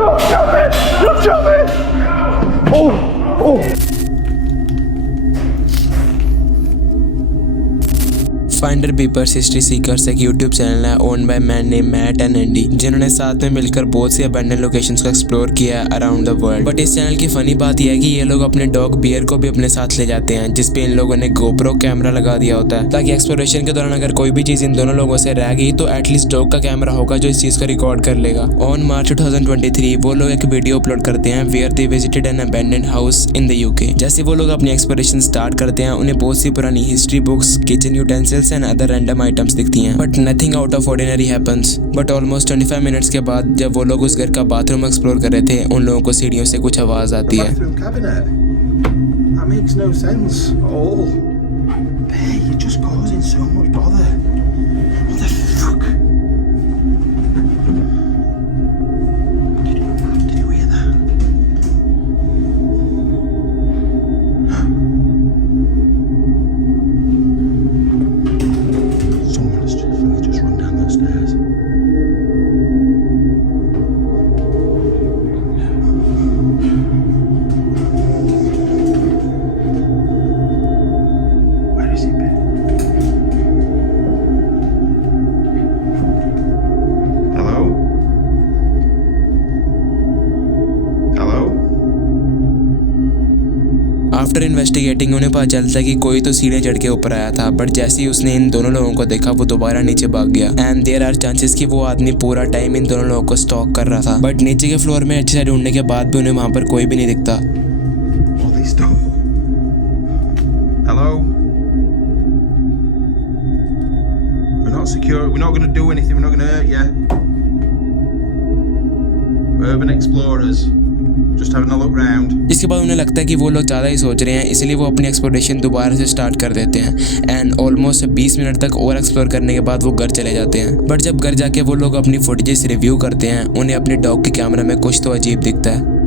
Don't jump it! Oh! Finder peepers history seekers एक YouTube channel है own by man name Matt and Andy, जिन्होंने साथ में मिलकर बहुत सी अबैंडन लोकेशंस को एक्सप्लोर किया है अराउंड द वर्ल्ड। बट इस चैनल की फनी बात यह है कि ये लोग अपने डॉग बियर को भी अपने साथ ले जाते हैं, जिसपे इन लोगों ने गोप्रो कैमरा लगा दिया होता है, ताकि एक्सप्लोरेशन के दौरान अगर कोई भी चीज इन दोनों लोगों से रह गई तो एटलीस्ट डॉग का कैमरा होगा जो इस चीज को रिकॉर्ड कर लेगा। ऑन मार्च 2023 वो लोग एक वीडियो अपलोड करते हैं where they visited an abandon house in the UK. जैसे वो लोग अपनी एक्सप्लोरेशन स्टार्ट करते हैं, उन्हें बहुत सी पुरानी history books, kitchen utensils and other random items दिखती हैं, but nothing out of ordinary happens. But almost 25 minutes के बाद जब वो लोग उस घर का बाथरूम एक्सप्लोर कर रहे थे, उन लोगों को सीढ़ियों से कुछ आवाज आती है। आफ्टर इन्वेस्टिगेटिंग उन्हें पता चलता है कि कोई तो सीढ़ियां चढ़ के ऊपर आया था, बट जैसे ही उसने इन दोनों लोगों को देखा वो दोबारा नीचे भाग गया। एंड देयर आर चांसेस कि वो आदमी पूरा टाइम इन दोनों लोगों को स्टॉक कर रहा था, बट नीचे के फ्लोर में अच्छे से ढूंढने के बाद भी उन्हें वहां पर कोई भी नहीं दिखता। Hello? We're not secure. We're not going to do anything. We're not going to hurt you. Urban explorers. Just having a look round. इसके बाद उन्हें लगता है कि वो लोग ज़्यादा ही सोच रहे हैं, इसलिए वो अपनी एक्सप्लोरेशन दोबारा से स्टार्ट कर देते हैं। एंड ऑलमोस्ट 20 मिनट तक और एक्सप्लोर करने के बाद वो घर चले जाते हैं। बट जब घर जाके वो लोग अपनी फुटेजेस रिव्यू करते हैं, उन्हें अपने डॉग के कैमरा में कुछ तो अजीब दिखता है।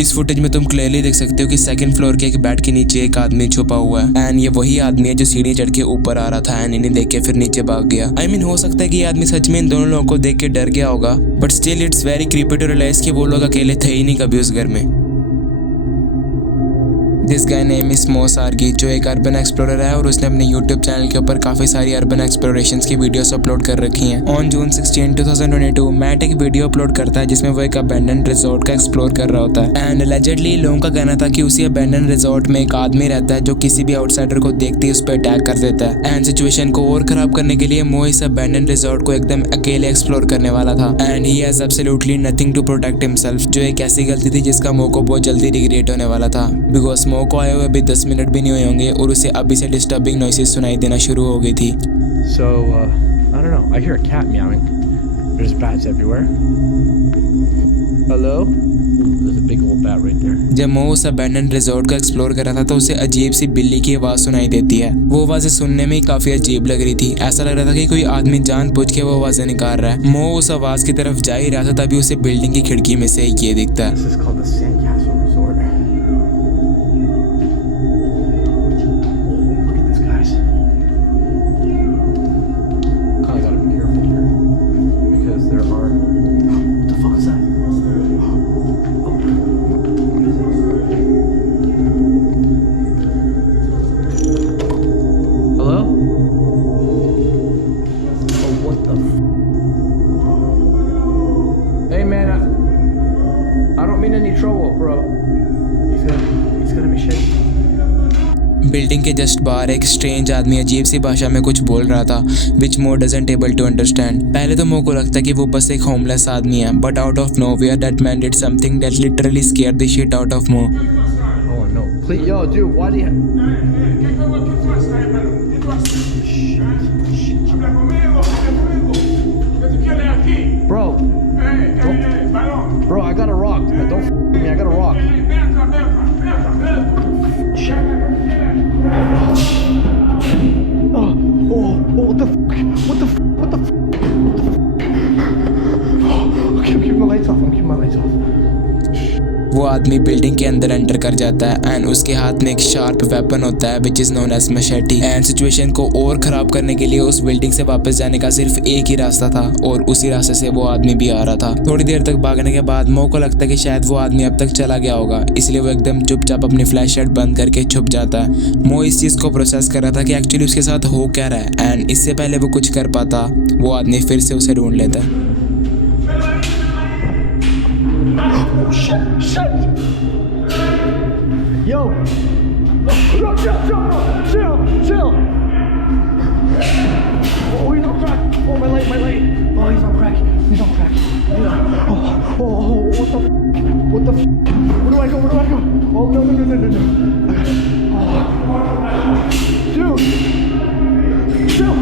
इस फुटेज में तुम क्लियरली देख सकते हो कि सेकंड फ्लोर के एक बेड के नीचे एक आदमी छुपा हुआ है। एंड ये वही आदमी है जो सीढ़ी चढ़ के ऊपर आ रहा था एंड इन्हें देख के फिर नीचे भाग गया। I mean, हो सकता है कि ये आदमी सच में इन दोनों लोगों को देख के डर गया होगा, but still it's very creepy to realize कि वो लोग अकेले थे ही नहीं कभी उस घर में। दिस गाय नेम इज मो सार्गी, जो एक अर्बन एक्सप्लोरर है और उसने अपने यूट्यूब चैनल के ऊपर काफी सारी अर्बन एक्सप्लोरेशंस की वीडियोस अपलोड कर रखी हैं। ऑन जून 16, 2022 मैट एक वीडियो अपलोड करता है जिसमें वो एक अबैंडन रिजॉर्ट का एक्सप्लोर कर रहा होता है। एंड एलिजेडली लोगों का कहना था कि उसी अबैंडन रिजॉर्ट में एक आदमी रहता है जो किसी भी आउटसाइडर को देखते ही उस पर अटैक कर देता है। एंड सिचुएशन को और खराब करने के लिए मो इस अबैंडन रिजॉर्ट को एकदम अकेले एक्सप्लोर करने वाला था। And he has absolutely nothing to protect himself, जो एक ऐसी गलती थी जिसका मो को बहुत जल्दी रिग्रेट होने वाला था, बिकॉज मो को आए हुए अभी 10 मिनट भी नहीं हुए होंगे और उसे अभी से डिस्टर्बिंग नॉइसेस सुनाई देना शुरू हो गई थी। So, I don't know. I hear a cat meowing. There's bats everywhere. Hello? There's a big old bat right there. जब मो उस अबैंडन रिजॉर्ट को एक्सप्लोर कर रहा था तो उसे अजीब सी बिल्ली की आवाज़ सुनाई देती है। वो आवाज़ें सुनने में ही काफ़ी अजीब लग रही थी। ऐसा लग रहा था कि कोई आदमी जानबूझ के वो आवाज़ें निकाल रहा है। मो उस आवाज़ की तरफ जा ही रहा था तभी उसे बिल्डिंग की खिड़की में से ये दिखता है। This is called the Sandcastle Resort. Look at this, guys. Kind of gotta be careful here because there are. What the fuck is that? Oh, what is it? Hello? Oh, what the? Hey, man. I don't mean any trouble, bro. He's got a machete. Building के just बाहर एक strange आदमी अजीब सी भाषा में कुछ बोल रहा था, विच मो डजंट एबल टू अंडरस्टैंड। पहले तो मो को लगता कि वो बस एक होमलेस आदमी है, but out of nowhere that man did something that literally scared the shit out of मो। Oh no! Please, yo, dude, why do you? Bro. Bro, I got a rock. Don't f me. I got a rock. Oh, what the f? What the f? What the f? Okay, I'm keeping my lights off. I'm keeping my lights off. वो आदमी building के अंदर enter कर जाता है and उसके हाथ में एक शार्प वेपन होता है which is known as machete and situation को और खराब करने के लिए उस बिल्डिंग से वापस जाने का सिर्फ एक ही रास्ता था और उसी रास्ते से वो आदमी भी आ रहा था। थोड़ी देर तक भागने के बाद मो को लगता है कि शायद वो आदमी अब तक चला गया होगा, इसलिए वो एकदम चुपचाप अपनी फ्लैश लाइट बंद करके छुप जाता है। मो इस चीज को प्रोसेस कर रहा था कि एक्चुअली उसके साथ हो क्या रहा है एंड इससे पहले वो कुछ कर पाता वो आदमी फिर से उसे ढूंढ लेता है। Yo! No, chill! Oh, he's on crack! Oh, my light! Oh, he's on crack! Oh, what the f? Where do I go? Oh, no. Oh. Dude! Chill,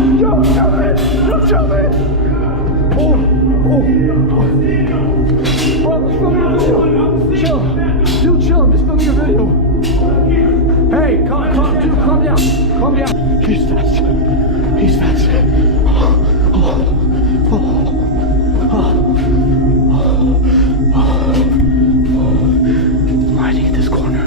man! Oh! Bro, I'm just filming a video! Chill! Dude, chill, I'm just filming a video! Hey, calm down! He's fast! I need this corner.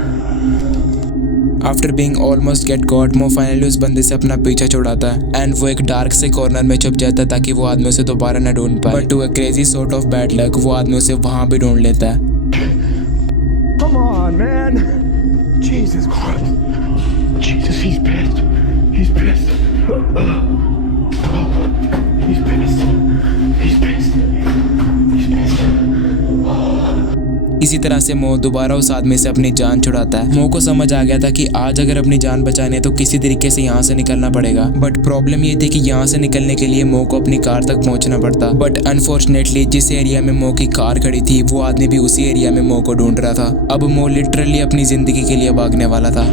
After being almost get caught मो finally उस बंदे से अपना पीछा छुड़ाता है and वो एक dark से कॉर्नर में छुप जाता है ताकि वो आदमी उसे दोबारा न ढूंढ पाए। But to a crazy sort of bad luck वो आदमी उसे वहां भी ढूंढ लेता है। Come on, man! Jesus Christ! Jesus, he's pissed! He's pissed! इसी तरह से मो दोबारा उस आदमी से अपनी जान छुड़ाता है। मो को समझ आ गया था कि आज अगर अपनी जान बचानी है तो किसी तरीके से यहाँ से निकलना पड़ेगा, बट प्रॉब्लम ये थी कि यहाँ से निकलने के लिए मो को अपनी कार तक पहुँचना पड़ता। बट अनफॉर्चुनेटली जिस एरिया में मो की कार खड़ी थी वो आदमी भी उसी एरिया में मो को ढूंढ रहा था। अब मो लिटरली अपनी जिंदगी के लिए भागने वाला था।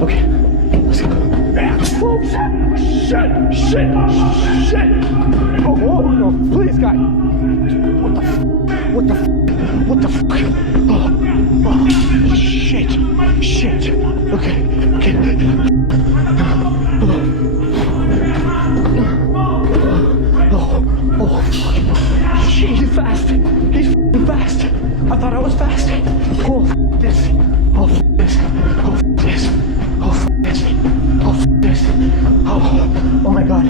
What the fuck? Oh, shit. Okay. Oh, shit, he's fast. He's fast. I thought I was fast. Oh, this. Oh, this. Oh my god.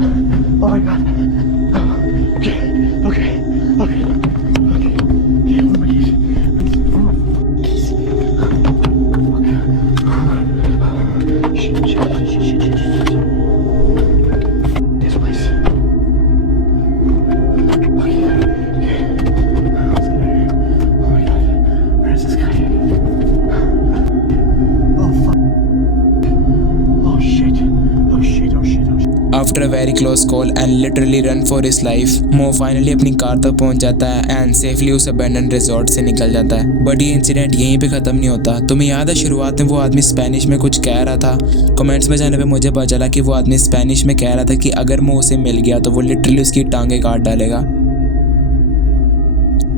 Okay. After a very close call and literally run for his life मो finally अपनी car तक पहुंच जाता है and safely उस abandon resort से निकल जाता है। बट ये इंसिडेंट यहीं पे खत्म नहीं होता। तुम्हें याद है शुरुआत में वो आदमी स्पेनिश में कुछ कह रहा था? कमेंट्स में जाने पे मुझे पता चला कि वो आदमी स्पेनिश में कह रहा था कि अगर मो उसे मिल गया तो वो लिटरली उसकी टांगे काट डालेगा।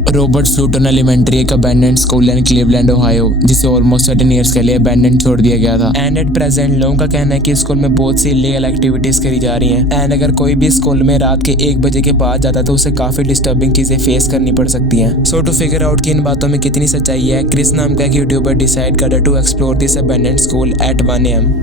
रॉबर्ट फ्लूटन एलिमेंट्री एक अबैंडन्ड स्कूल इन क्लीवलैंड ओहायो जिसे ऑलमोस्ट 13 इयर्स के लिए अबैंडन्ड छोड़ दिया गया था एंड एट प्रेजेंट लोगों का कहना है कि स्कूल में बहुत सी इलीगल एक्टिविटीज करी जा रही हैं एंड अगर कोई भी स्कूल में रात के 1 बजे के बाद जाता है तो उसे काफी डिस्टर्बिंग चीजें फेस करनी पड़ सकती हैं। सो टू फिगर आउट कि इन बातों में कितनी सच्चाई है, क्रिस नाम का एक यूट्यूबर डिसाइड करता to explore this abandoned school at 1 AM।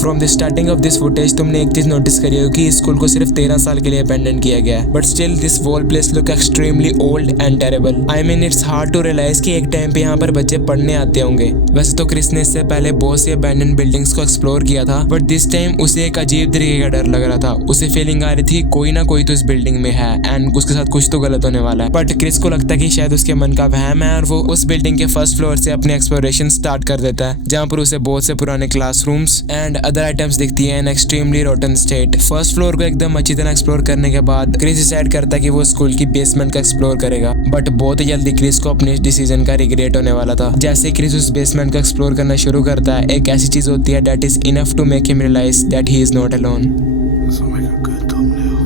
From the starting of this footage तुमने एक चीज नोटिस करी होगी कि इस स्कूल को सिर्फ 13 साल के लिए अबैंडन किया गया है, but still this whole place look extremely old and terrible. I mean it's hard to realize कि एक टाइम पे यहाँ पर बच्चे पढ़ने आते होंगे। वैसे तो क्रिस ने इससे पहले बहुत सी अबैंडन बिल्डिंग्स को एक्सप्लोर किया था, बट दिस टाइम उसे एक अजीब तरीके का डर लग रहा था। उसे फीलिंग आ रही थी कोई ना कोई तो इस बिल्डिंग में है एंड उसके साथ कुछ तो गलत होने वाला है। बट क्रिस को लगता है कि शायद उसके मन का वहम है और वो उस बिल्डिंग के फर्स्ट फ्लोर से अपने एक्सप्लोरेशन स्टार्ट कर देता है, जहाँ पर उसे बहुत से पुराने क्लासरूम्स एंड अदर आइटम्स दिखती हैं in extremely rotten state. First floor को एकदम अच्छी तरह एक्सप्लोर करने के बाद क्रिस डिसाइड करता है कि वो स्कूल की बेसमेंट का एक्सप्लोर करेगा, बट बहुत ही जल्दी क्रिस को अपने इस डिसीजन का रिग्रेट होने वाला था। जैसे क्रिस उस बेसमेंट को एक्सप्लोर करना शुरू करता है, एक ऐसी चीज होती है that is enough to make him realize that he is not alone. This will make a good thumbnail.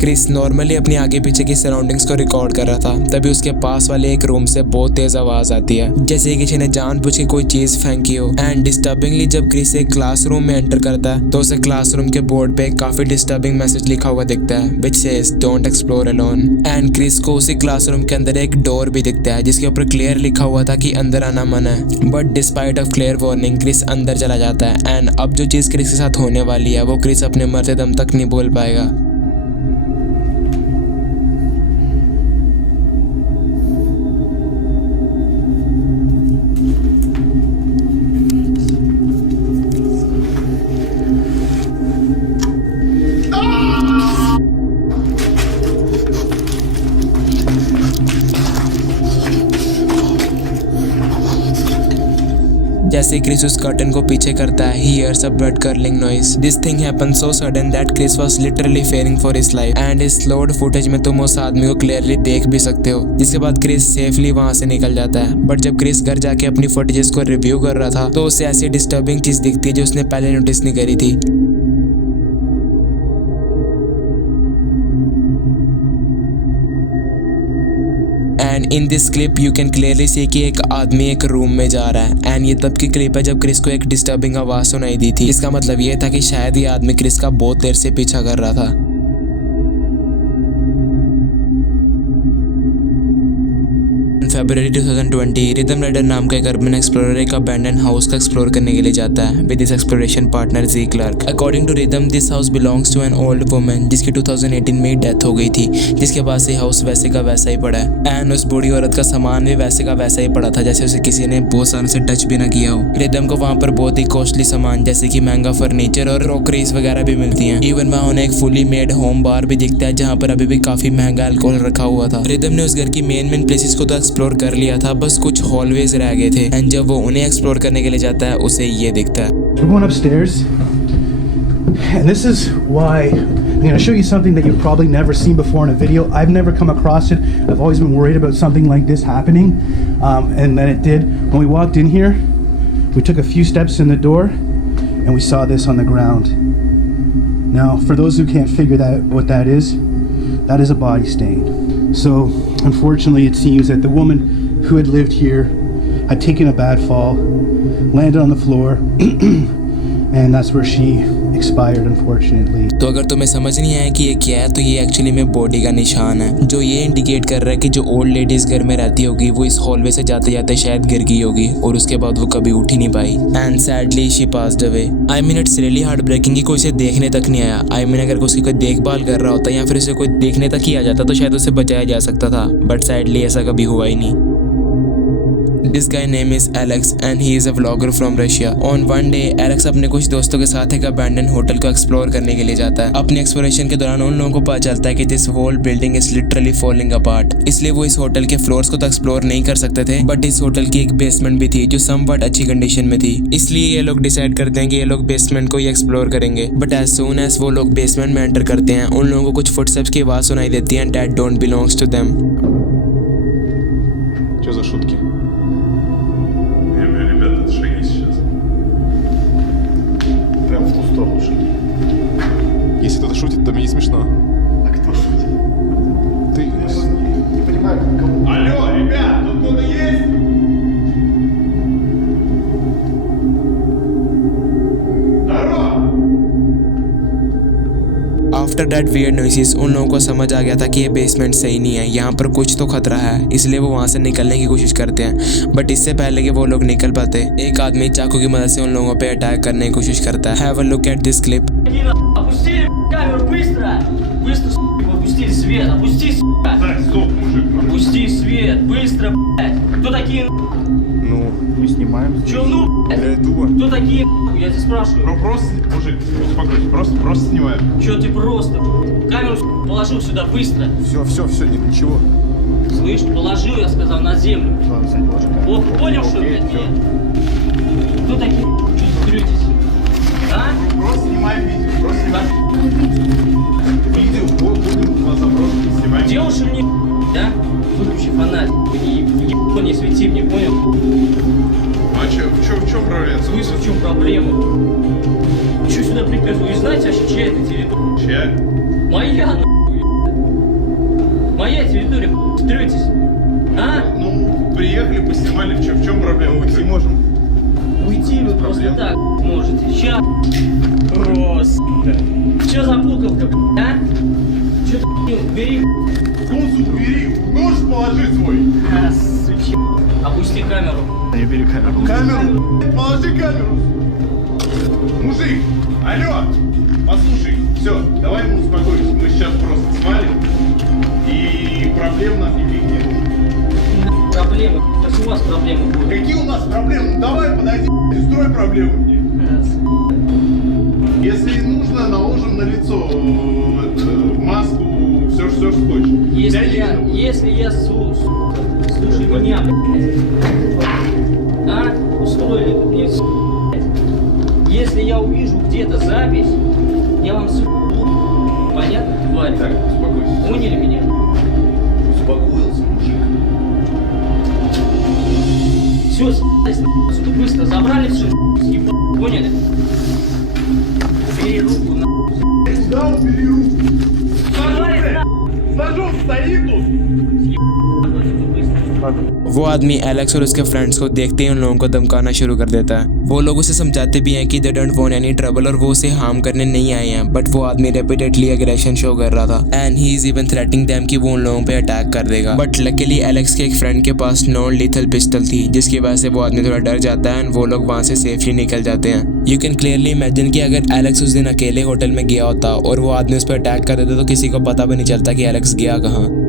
Chris normally अपनी आगे पीछे की सराउंडिंग्स को रिकॉर्ड कर रहा था, तभी उसके पास वाले एक रूम से बहुत तेज आवाज आती है, जैसे किसी ने जानबूझ के कोई चीज फेंकी हो। एंड डिस्टर्बिंगली जब क्रिस एक क्लासरूम में एंटर करता है तो उसे क्लासरूम के बोर्ड पे काफी डिस्टर्बिंग मैसेज लिखा हुआ दिखता है, which says don't explore alone. And Chris को उसी क्लासरूम के अंदर एक डोर भी दिखता है जिसके ऊपर क्लियर लिखा हुआ था कि अंदर आना मना है, but despite of clear warning Chris अंदर चला जाता है। एंड अब जो चीज क्रिस के साथ होने वाली है वो क्रिस अपने मरते दम तक नहीं बोल पाएगा। जैसे क्रिस उस कर्टन को पीछे करता है, he hears a blood curdling noise. This thing happened so sudden that Chris was literally fearing for his life. And इस slowed footage में तुम उस आदमी को क्लियरली देख भी सकते हो, जिसके बाद क्रिस सेफली वहां से निकल जाता है। बट जब क्रिस घर जाके अपनी फुटेजेस को रिव्यू कर रहा था तो उसे ऐसी डिस्टर्बिंग चीज दिखती है जो उसने पहले नोटिस नहीं करी थी। And in this clip you can clearly see कि एक आदमी एक रूम में जा रहा है। एंड ये तब की क्लिप है जब क्रिस को एक डिस्टर्बिंग आवाज सुनाई दी थी। इसका मतलब ये था कि शायद ये आदमी क्रिस का बहुत देर से पीछा कर रहा था। फरवरी 2020 रिदम राइडर नाम का एक अर्बन एक्सप्लोरर एक अबैंडन हाउस का एक्सप्लोर करने के लिए जाता है with his exploration partner G Clark. According to rhythm this house belongs to an old woman जिसकी 2018 में डेथ हो गई थी, जिसके बाद से हाउस वैसे का वैसा ही पड़ा है। एंड उस बूढ़ी औरत का सामान भी वैसे का वैसा ही पड़ा था, जैसे उसे किसी ने बहुत सालों से टच भी ना किया हो। रिदम को वहाँ पर बहुत ही कॉस्टली सामान जैसे कि महंगा फर्नीचर और क्रॉकरीज वगैरह भी मिलती हैं। इवन वहाँ उन्हें एक फुली मेड होम बार भी दिखता है जहाँ पर अभी भी काफी महंगा अल्कोहल रखा हुआ था। रिदम ने उस घर की मेन प्लेसेस को तो एक्सप्लोर कर लिया था, बस कुछ हॉलवेज रह गए थे। एंड जब वो उन्हें एक्सप्लोर करने के लिए जाता है उसे ये दिखता है। We're going upstairs, and this is why I'm going to show you something that you've probably never seen before in a video. I've never come across it. I've always been worried about something like this happening, and then it did. When we walked in here, we took a few steps in the door, and we saw this on the ground. Now, for those who can't figure what that is a body stain. So, unfortunately, it seems that the woman who had lived here had taken a bad fall, landed on the floor, and that's where she expired, unfortunately. तो अगर तुम्हें समझ नहीं आया कि ये क्या है तो ये एक्चुअली में बॉडी का निशान है जो ये इंडिकेट कर रहा है कि जो ओल्ड लेडीज घर में रहती होगी वो इस हॉलवे से जाते जाते शायद गिर गई होगी और उसके बाद वो कभी उठ ही नहीं पाई। And sadly she passed away. I mean it's really heart breaking कि कोई उसे देखने तक नहीं आया। आई मीन अगर उसकी कोई देखभाल कर रहा होता या फिर उसे कोई देखने तक ही आ जाता तो शायद उसे बचाया जा सकता था, बट सैडली ऐसा कभी हुआ ही नहीं। This guy name is Alex and he is a vlogger from Russia. On one day, Alex अपने कुछ दोस्तों के साथ एक abandoned होटल को एक्सप्लोर करने के लिए जाता है। अपने एक्सप्लोरेशन के दौरान उन लोगों को पता चलता है कि this whole building is literally falling apart. इसलिए वो इस होटल के फ्लोर्स को तो एक्सप्लोर नहीं कर सकते थे, बट इस होटल की एक बेसमेंट भी थी जो समवट अच्छी कंडीशन में थी। इसलिए ये लोग डिसाइड करते हैं कि ये लोग बेसमेंट को ही एक्सप्लोर करेंगे। बट एज सून एज वो लोग बेसमेंट में एंटर करते हैं उन लोगों को कुछ फुटस्टेप्स की आवाज सुनाई देती है that don't belongs to them. Что за шутки? Ребята, шаги сейчас. Прям в ту сторону шаги. Если кто-то шутит, то мне не смешно. А кто шутит? Ты. Не понимаю, кому. Алло, ребят, тут кто-то есть? After that weird noises उन लोगों को समझ आ गया था कि ये बेसमेंट सही नहीं है, यहाँ पर कुछ तो खतरा है, इसलिए वो वहाँ से निकलने की कोशिश करते हैं। बट इससे पहले कि वो लोग निकल पाते एक आदमी चाकू की मदद से उन लोगों पे अटैक करने की कोशिश करता है। Have a look at this clip. Опустили камеру быстро! Быстро, сука, опусти свет! Опусти, сука! Так, стоп, мужик. Опусти свет! Быстро, блядь! Кто такие, Ну, не снимаем. Че, ну, блядь? Для этого. Кто такие, я тебя спрашиваю? Просто, мужик, успокойся, просто снимаем. Че ты просто? Камеру положил сюда быстро. Все, ничего. Слышь, положил, я сказал, на землю. Ладно, Сань, положи камеру. О, понял, что, Окей, блядь, всё. нет? Кто такие, что третесь? А? Просто снимаем видео, просто снимаем видео, вот будем вас запрос снимаем. Где уж мне, да? Выключи фонарь. Не свети мне, понял? А в чем проблема? В смысле, в чем проблема? Че сюда припер? Вы знаете вообще, чья это территория? Чья? Моя, нахуй. Моя территория, третесь. А? Ну, приехали, поснимали, в чем проблема? Уйти можем. Уйти вы просто проблем. так можете. Ща. Просто. Че за пукалка, а? Че ты, бери. Консул, бери, нож положи свой. А, сучи. Опусти камеру. Не бери камеру. Камеру, положи камеру. Мужик, алло, послушай, все, давай мы успокоимся. Мы сейчас просто свалим, и проблем нам никаких не будет. Проблемы. Сейчас у вас проблемы будут. Какие у нас проблемы? Ну давай, подойди, устрой проблемы мне. Если нужно, наложим на лицо маску, все, что хочешь. Если я слушай меня, блядь. А? Устроили тут мне все, блядь. Если я увижу где-то запись, я вам понятно, тварь? Так, успокойся. Поняли меня? Успокоился, мужик. Все, сюда быстро забрали все, съебали, поняли? Убери руку, на. Куда убери руку? Забрали, на. С ножом стоит тут. वो आदमी एलेक्स और उसके फ्रेंड्स को देखते ही उन लोगों को धमकाना शुरू कर देता है। वो लोग उसे समझाते भी हैं कि they don't want any trouble और वो उसे हार्म करने नहीं आए हैं, बट वो आदमी रेपिटेडली एग्रेशन शो कर रहा था and he is even threatening them कि वो उन लोगों पे अटैक कर देगा। बट लकीली एलेक्स के एक फ्रेंड के पास नॉन लीथल पिस्टल थी, जिसकी वजह से वो आदमी थोड़ा डर जाता है एंड वो लोग वहाँ से सेफली निकल जाते हैं। यू कैन क्लियरली इमेजिन कि अगर एलेक्स उस दिन अकेले होटल में गया होता और वो आदमी उस पर अटैक कर देता तो किसी को पता भी नहीं चलता कि एलेक्स गया कहाँ।